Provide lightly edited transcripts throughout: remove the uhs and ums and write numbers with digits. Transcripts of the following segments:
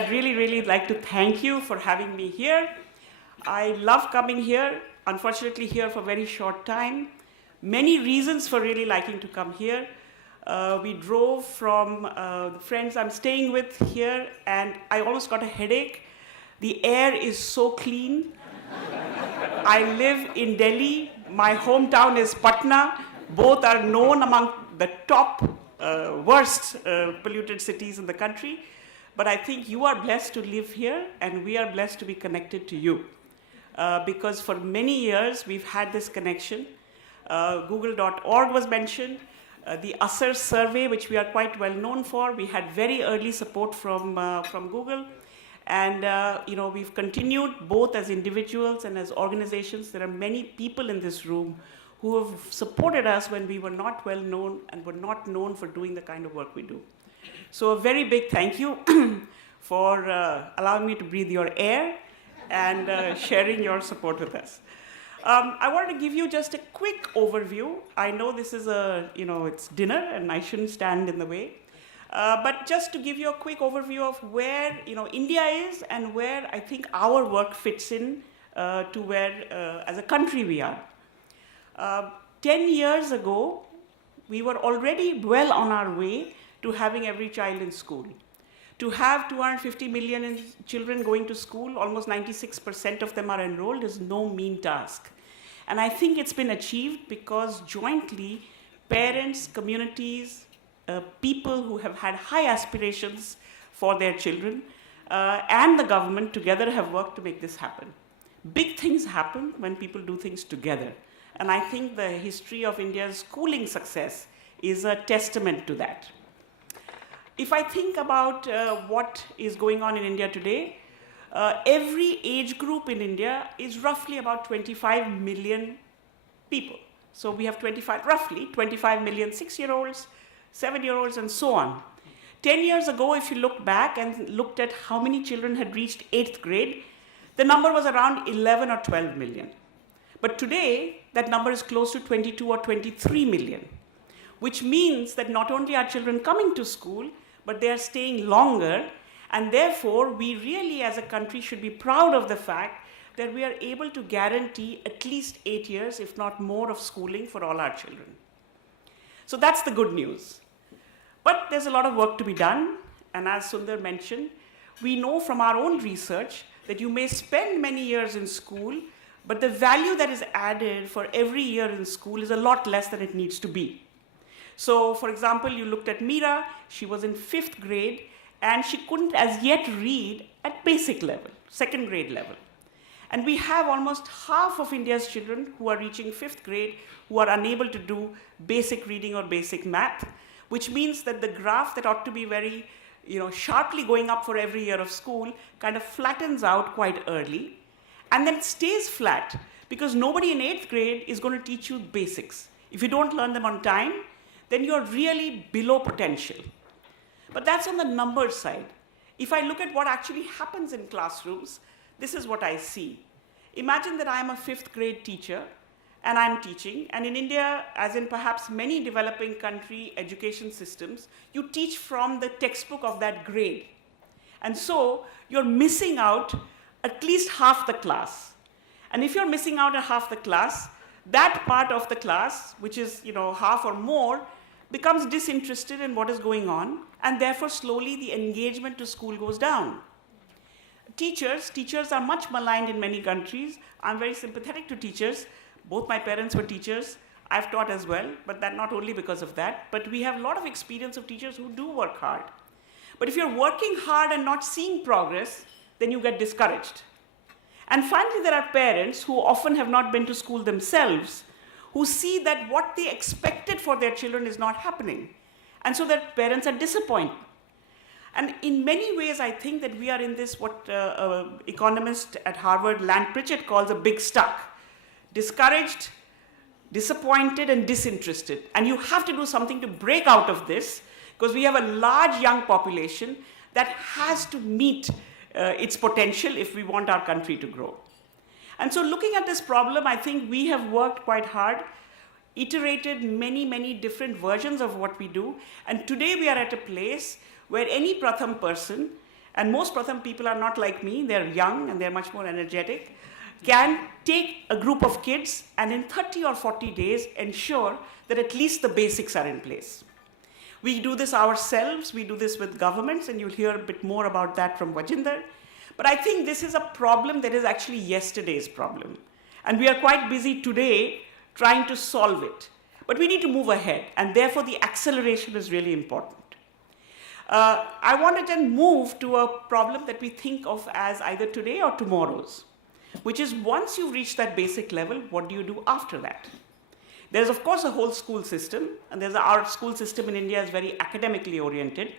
I'd really like to thank you for having me here. I love coming here, unfortunately here for a very short time. Many reasons for really liking to come here. We drove from the friends I'm staying with here, and I almost got a headache. The air is so clean. I live in Delhi. My hometown is Patna. Both are known among the top worst polluted cities in the country. But I think you are blessed to live here, and we are blessed to be connected to you. Because for many years, we've had this connection. Google.org was mentioned. The ASER survey, which we are quite well known for, we had very early support from Google. And we've continued both as individuals and as organizations. There are many people in this room who have supported us when we were not well known and were not known for doing the kind of work we do. So a very big thank you for allowing me to breathe your air and sharing your support with us. I wanted to give you just a quick overview. I know this is it's dinner and I shouldn't stand in the way. But just to give you a quick overview of where India is and where I think our work fits in to where as a country we are. 10 years ago, we were already well on our way to having every child in school. To have 250 million children going to school, almost 96% of them are enrolled, is no mean task. And I think it's been achieved because jointly, parents, communities, people who have had high aspirations for their children, and the government together have worked to make this happen. Big things happen when people do things together. And I think the history of India's schooling success is a testament to that. If I think about what is going on in India today, every age group in India is roughly about 25 million people. So we have roughly 25 million 6-year-olds, 7-year-olds, and so on. 10 years ago, if you look back and looked at how many children had reached 8th grade, the number was around 11 or 12 million. But today, that number is close to 22 or 23 million, which means that not only are children coming to school, but they are staying longer, and therefore, we really as a country should be proud of the fact that we are able to guarantee at least 8 years, if not more, of schooling for all our children. So that's the good news. But there's a lot of work to be done, and as Sundar mentioned, we know from our own research that you may spend many years in school, but the value that is added for every year in school is a lot less than it needs to be. So, for example, you looked at Meera, she was in 5th grade, and she couldn't as yet read at basic level, 2nd grade level. And we have almost half of India's children who are reaching 5th grade who are unable to do basic reading or basic math, which means that the graph that ought to be very sharply going up for every year of school kind of flattens out quite early. And then it stays flat because nobody in 8th grade is going to teach you basics. If you don't learn them on time, then you're really below potential. But that's on the numbers side. If I look at what actually happens in classrooms, this is what I see. Imagine that I'm a 5th grade teacher and I'm teaching, and in India, as in perhaps many developing country education systems, you teach from the textbook of that grade. And so you're missing out at least half the class. And if you're missing out a half the class, that part of the class, which is half or more, becomes disinterested in what is going on, and therefore slowly the engagement to school goes down. Teachers are much maligned in many countries. I'm very sympathetic to teachers. Both my parents were teachers. I've taught as well, but that not only because of that, but we have a lot of experience of teachers who do work hard. But if you're working hard and not seeing progress, then you get discouraged. And finally, there are parents who often have not been to school themselves, who see that what they expected for their children is not happening. And so their parents are disappointed. And in many ways, I think that we are in this, what economist at Harvard, Land Pritchett, calls a big stuck. Discouraged, disappointed, and disinterested. And you have to do something to break out of this, because we have a large young population that has to meet its potential if we want our country to grow. And so looking at this problem, I think we have worked quite hard, iterated many different versions of what we do, and today we are at a place where any Pratham person and most Pratham people are not like me, they're young and they're much more energetic, can take a group of kids and in 30 or 40 days ensure that at least the basics are in place. We do this ourselves, we do this with governments, and you'll hear a bit more about that from Vajinder. But I think this is a problem that is actually yesterday's problem. And we are quite busy today trying to solve it. But we need to move ahead, and therefore the acceleration is really important. I want to then move to a problem that we think of as either today or tomorrow's, which is once you've reached that basic level, what do you do after that? There's, of course, a whole school system, and our school system in India is very academically oriented.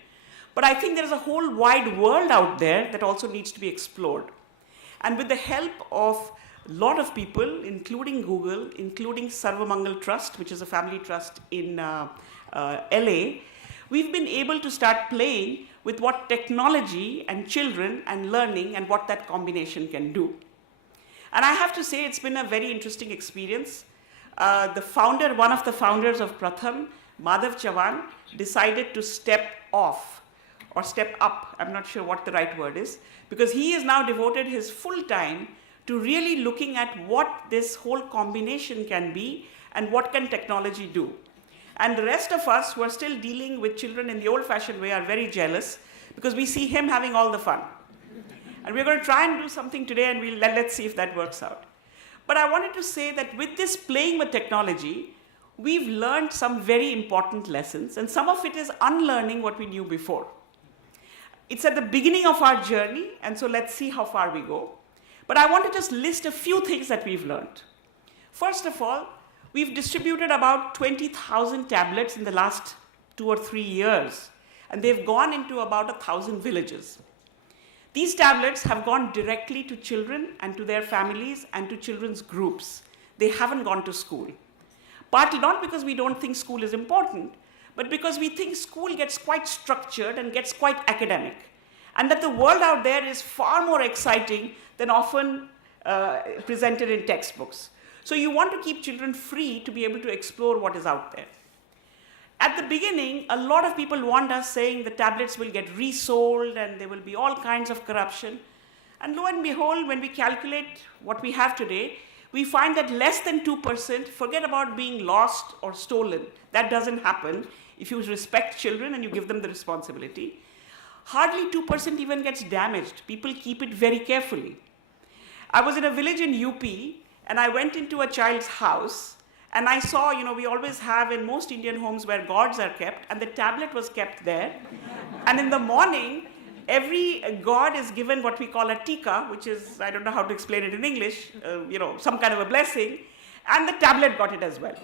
But I think there's a whole wide world out there that also needs to be explored. And with the help of a lot of people, including Google, including Sarvamangal Trust, which is a family trust in LA, we've been able to start playing with what technology and children and learning and what that combination can do. And I have to say, it's been a very interesting experience. One of the founders of Pratham, Madhav Chavan, decided to step off or step up, I'm not sure what the right word is, because he has now devoted his full time to really looking at what this whole combination can be and what can technology do. And the rest of us who are still dealing with children in the old-fashioned way are very jealous because we see him having all the fun. And we're going to try and do something today, and let's see if that works out. But I wanted to say that with this playing with technology, we've learned some very important lessons, and some of it is unlearning what we knew before. It's at the beginning of our journey, and so let's see how far we go. But I want to just list a few things that we've learned. First of all, we've distributed about 20,000 tablets in the last 2 or 3 years, and they've gone into about 1,000 villages. These tablets have gone directly to children and to their families and to children's groups. They haven't gone to school. Partly not because we don't think school is important, but because we think school gets quite structured and gets quite academic, and that the world out there is far more exciting than often presented in textbooks. So you want to keep children free to be able to explore what is out there. At the beginning, a lot of people warned us saying the tablets will get resold and there will be all kinds of corruption. And lo and behold, when we calculate what we have today, we find that less than 2%, forget about being lost or stolen. That doesn't happen if you respect children and you give them the responsibility. Hardly 2% even gets damaged. People keep it very carefully. I was in a village in UP, and I went into a child's house, and I saw, we always have in most Indian homes where gourds are kept, and the tablet was kept there. And in the morning, every gourd is given what we call a tika, which is, I don't know how to explain it in English, some kind of a blessing, and the tablet got it as well.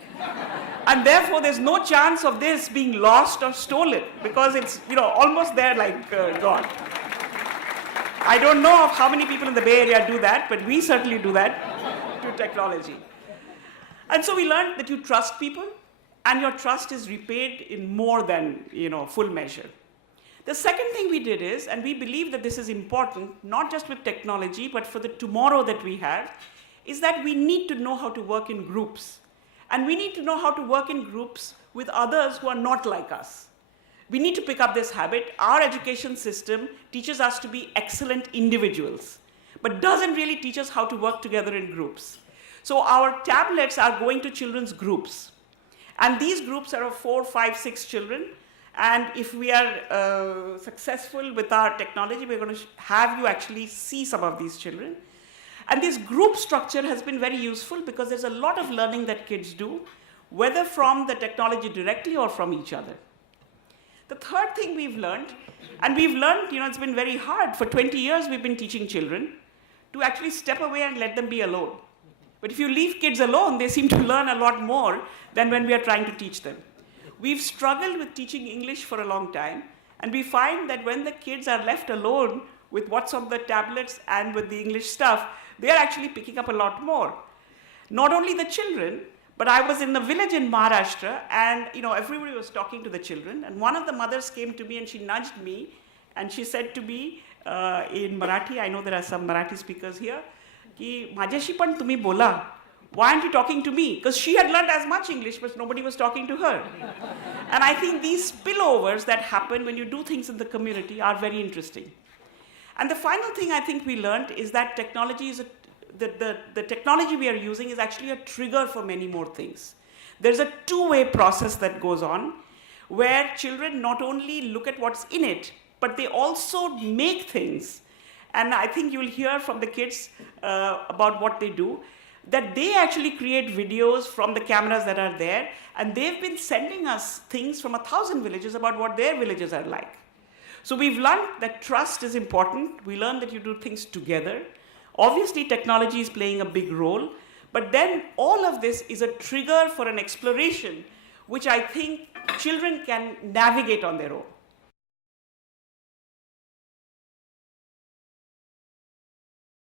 And therefore, there's no chance of this being lost or stolen, because it's, almost there like God. I don't know of how many people in the Bay Area do that, but we certainly do that to technology. And so we learned that you trust people, and your trust is repaid in more than, full measure. The second thing we did is, and we believe that this is important, not just with technology, but for the tomorrow that we have, is that we need to know how to work in groups. And we need to know how to work in groups with others who are not like us. We need to pick up this habit. Our education system teaches us to be excellent individuals, but doesn't really teach us how to work together in groups. So our tablets are going to children's groups. And these groups are of 4, 5, 6 children. And if we are successful with our technology, we're going to have you actually see some of these children. And this group structure has been very useful because there's a lot of learning that kids do, whether from the technology directly or from each other. The third thing we've learned, and we've learned, it's been very hard. For 20 years, we've been teaching children to actually step away and let them be alone. But if you leave kids alone, they seem to learn a lot more than when we are trying to teach them. We've struggled with teaching English for a long time, and we find that when the kids are left alone with what's on the tablets and with the English stuff, they're actually picking up a lot more. Not only the children, but I was in a village in Maharashtra, and everybody was talking to the children, and one of the mothers came to me and she nudged me, and she said to me in Marathi, I know there are some Marathi speakers here, ki माझ्याशी पण तुम्ही बोला. Why aren't you talking to me? Because she had learned as much English, but nobody was talking to her. And I think these spillovers that happen when you do things in the community are very interesting. And the final thing I think we learned is that technology is the technology we are using is actually a trigger for many more things. There's a two-way process that goes on where children not only look at what's in it, but they also make things. And I think you'll hear from the kids about what they do, that they actually create videos from the cameras that are there, and they've been sending us things from 1,000 villages about what their villages are like. So we've learned that trust is important. We learned that you do things together. Obviously, technology is playing a big role, but then all of this is a trigger for an exploration, which I think children can navigate on their own.